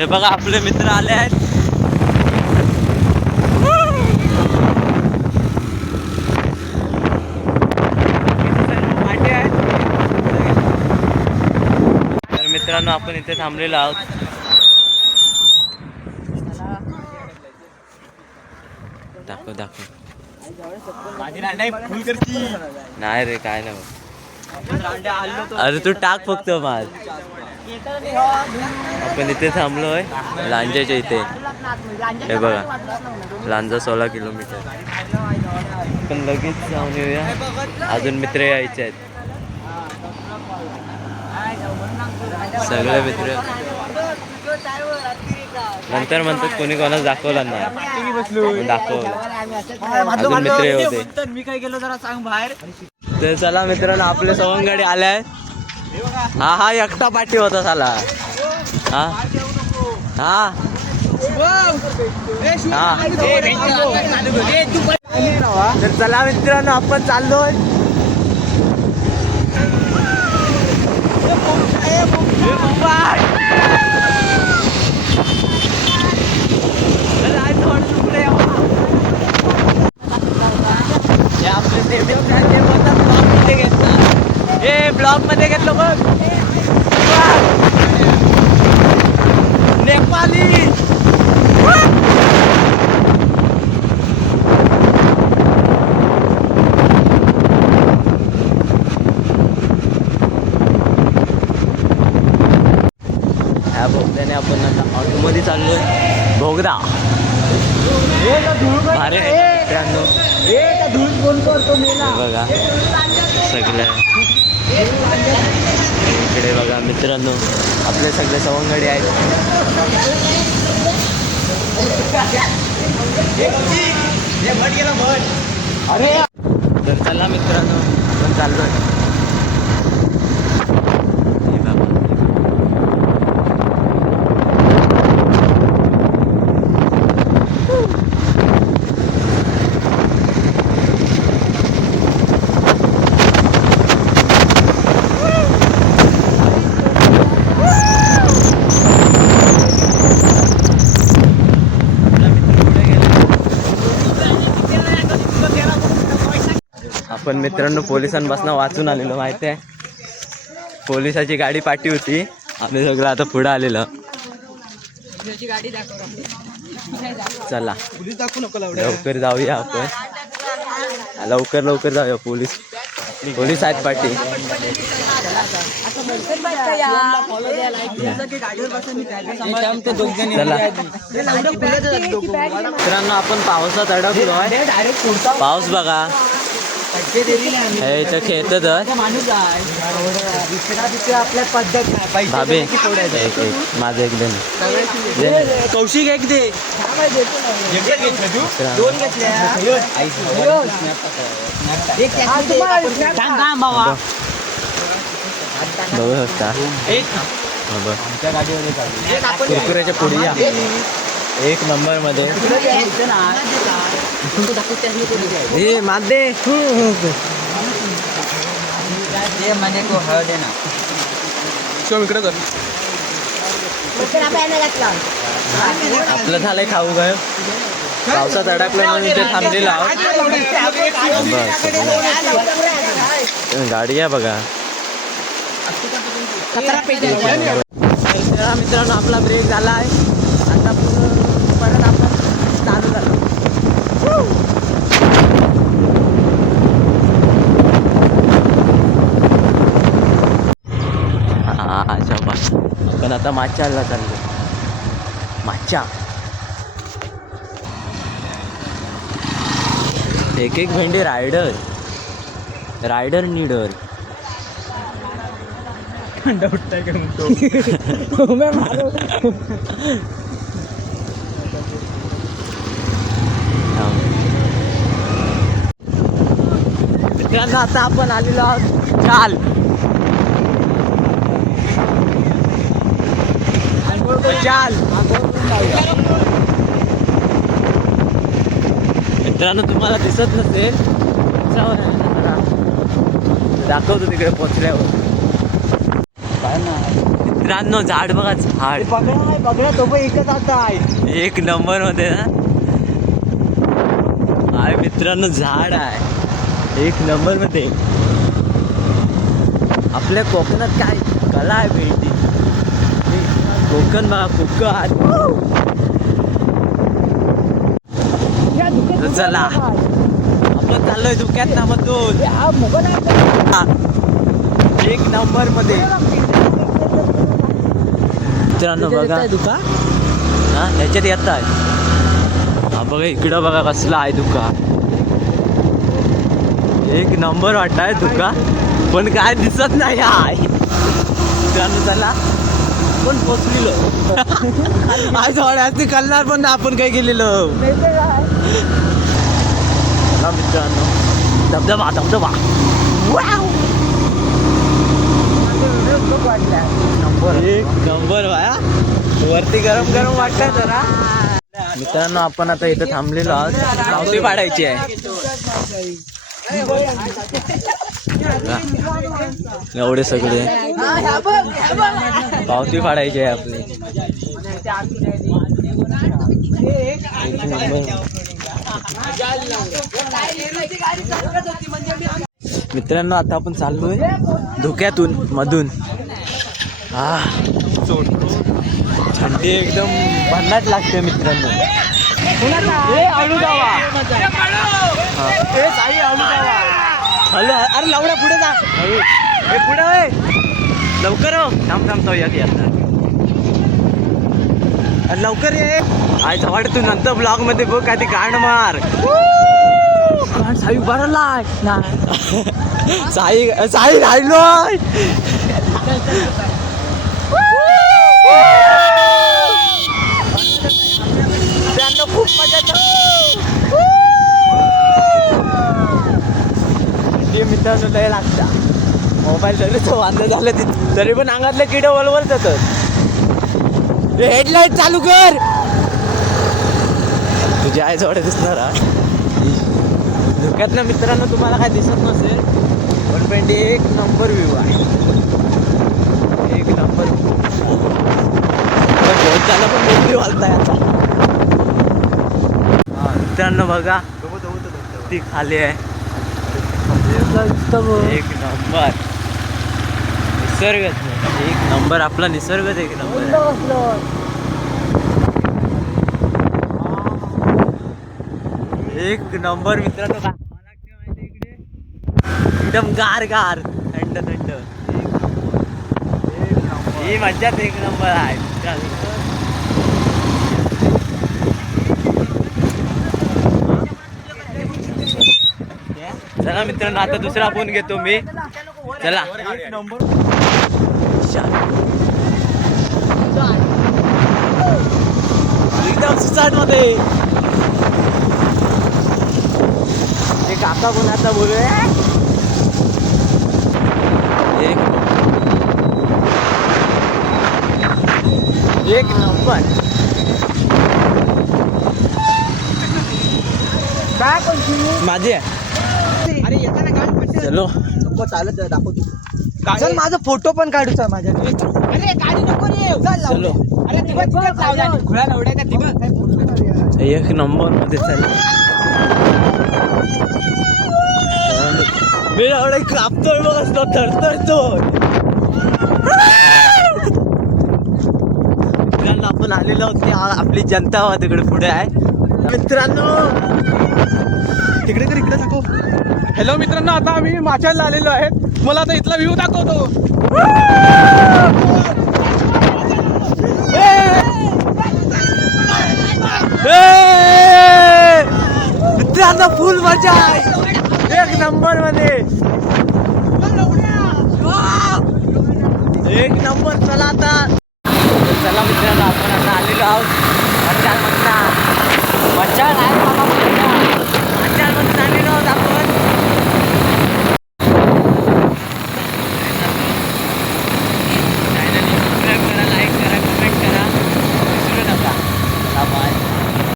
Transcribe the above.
हे बघा आपले मित्र आले आहेत. तर मित्रांनो आपण इथे थांबलेलो आहोत. दाखव दाखव. नाही रे काय नाही. अरे तू टाक फक्त माल. आपण इथे थांबलोय लांजाच्या इथे. हे बघा लांजा 16 किलोमीटर. पण लगेच जाऊन येऊया, अजून मित्र यायचे आहेत. सगळे मित्र नंतर म्हणतात कोणी कोणाच दाखवला नाही. दाखवलं अजून मित्र होते. मी काय गेलो जरा सांग बाहेर. तर चला मित्रांनो आपले सवंगडी आले आहेत. हा एकटा पाठी होता साला. हा हा तर चला मित्रांनो आपण चाललोय. ब्लॉग मध्ये घेतलं बघ नेपाली. ह्या बोगद्याने आपण आता ऑटोमध्ये चाललोय. बोगदा अरे मित्रांनो बघा सगळं इकडे बघा मित्रांनो आपले सगळे सवंगडी आहेत. तर चला मित्रांनो आपण चाललोय. आपण मित्रांनो पोलिसांपासून वाचून आलेलो माहिती आहे. पोलिसाची गाडी पाठी होती. आम्ही सगळं आता पुढे आलेलो. चला लवकर जाऊया आपण. लवकर जाऊया. पोलीस आहेत पाठी. चला मित्रांनो आपण पावसात अडकलोय. पाऊस बघा हे खेळत भाबे. माझं एक दे कौशिक एक दे. बघू शकता कुरकुऱ्याच्या पुढी एक नंबर मध्ये. हे मादे म्हणे को हळद ना शिवम इकडे कर. आपलं झालंय खाऊ काय पावसात अडकलं म्हणून इथे थांबलेलं आहोत. गाडी आहे बघा. मित्रांनो आपला ब्रेक झाला आहे. आता परत आपण चालू झालो. पण आता माच्याला चाललो. माच्या एक भेंडी रायडर नीडर. मित्रांनो आता आपण आलेलो आहोत चाल. मित्रांनो तुम्हाला दिसत नसेल दाखवतो तिकडे पोचल्यावर. मित्रांनो झाड बघा झाड बघा तो पण एकच आता आहे. एक नंबर मध्ये ना काय मित्रांनो झाड आहे एक नंबर मध्ये. आपल्या कोकणात काय कला आहे भेटी कोकण बघा कोकण. तर चला आपण चाललोय धुक्यात ना मधून एक नंबर मध्ये. मित्रांनो बघा दुका हा ह्याच्यात येत आहे. हा बघा इकडं बघा कसला आहे धुका एक नंबर वाटताय धुका पण काय दिसत नाही आहे. मित्रांनो चला पण पोचलेलो आज थोड्याची कळणार पण आपण काय केलेलो. मित्रांनो धबधबा धबधबा एक नंबर वाया वरती गरम गरम वाटतंय जरा. मित्रांनो आपण आता इथं थांबलेलो आहोत पावती पाडायची आहे. एवढे सगळे पावती फाडायची आहे आपली. मित्रांनो आता आपण चाललोय धुक्यातून मधून. हा थंडी एकदम भन्नाट लागते मित्रांनो. हॅलो अरे लावडा पुढे जा पुढे लवकर थांब थांबतो यात लवकर ये. आज वाट तू नंतर ब्लॉग मध्ये बघ काय ती गाण मार. साई भरलाय साई साई राहिलोय. खूप मजा मित्रांनो लय लागता. मोबाईल जरी तो वांदा झालं तरी पण अंगातले किडे वलवलतात. हेडलाईट चालू कर. तुझ्या आई जवळ दिसणार धुक्यात ना मित्रांनो तुम्हाला काय दिसत नसेल पण पेंडी एक नंबर व्ह्यू आहे एक नंबर. त्याला पण मोठी वालताय आता. मित्रांनो बघा ती खाली आहे एक नंबर निसर्गच एक नंबर आपला निसर्गच एक नंबर. एक नंबर मित्रांनो काय माहिती इकडे एकदम गार गार थंड थंड ही मज्जाच एक नंबर आहे. चला मित्रांनो आता दुसरा फोन घेतो मी. चला एकदम सुसाट मध्ये काका पण आता बोलूया. एक नंबर काय पण माझे अरे येताना गाडी चलो चालत दाखवतो. चल माझा फोटो पण काढूचा माझ्या. अरे गाडी नको रे चलो अरे खुळा लावडायचा तिबा एक नंबर मध्ये चला. मी एवढा कापतोय बघ असतो थरथरतोय. मित्रांनो आपण आलेलो आहोत की आपली जनता तिकडे पुढे आहे. मित्रांनो तिकडे कर इकडे दाखव. हॅलो मित्रांनो आता आम्ही माचायला आलेलो आहेत. मला आता इथला व्ह्यू दाखवतो. मित्रांनो फुल मजा आहे एक नंबर मध्ये एक नंबर. चला आता चला मित्रांनो आपण आता आलेलो आहोत मच्छा मच्छा मच्छा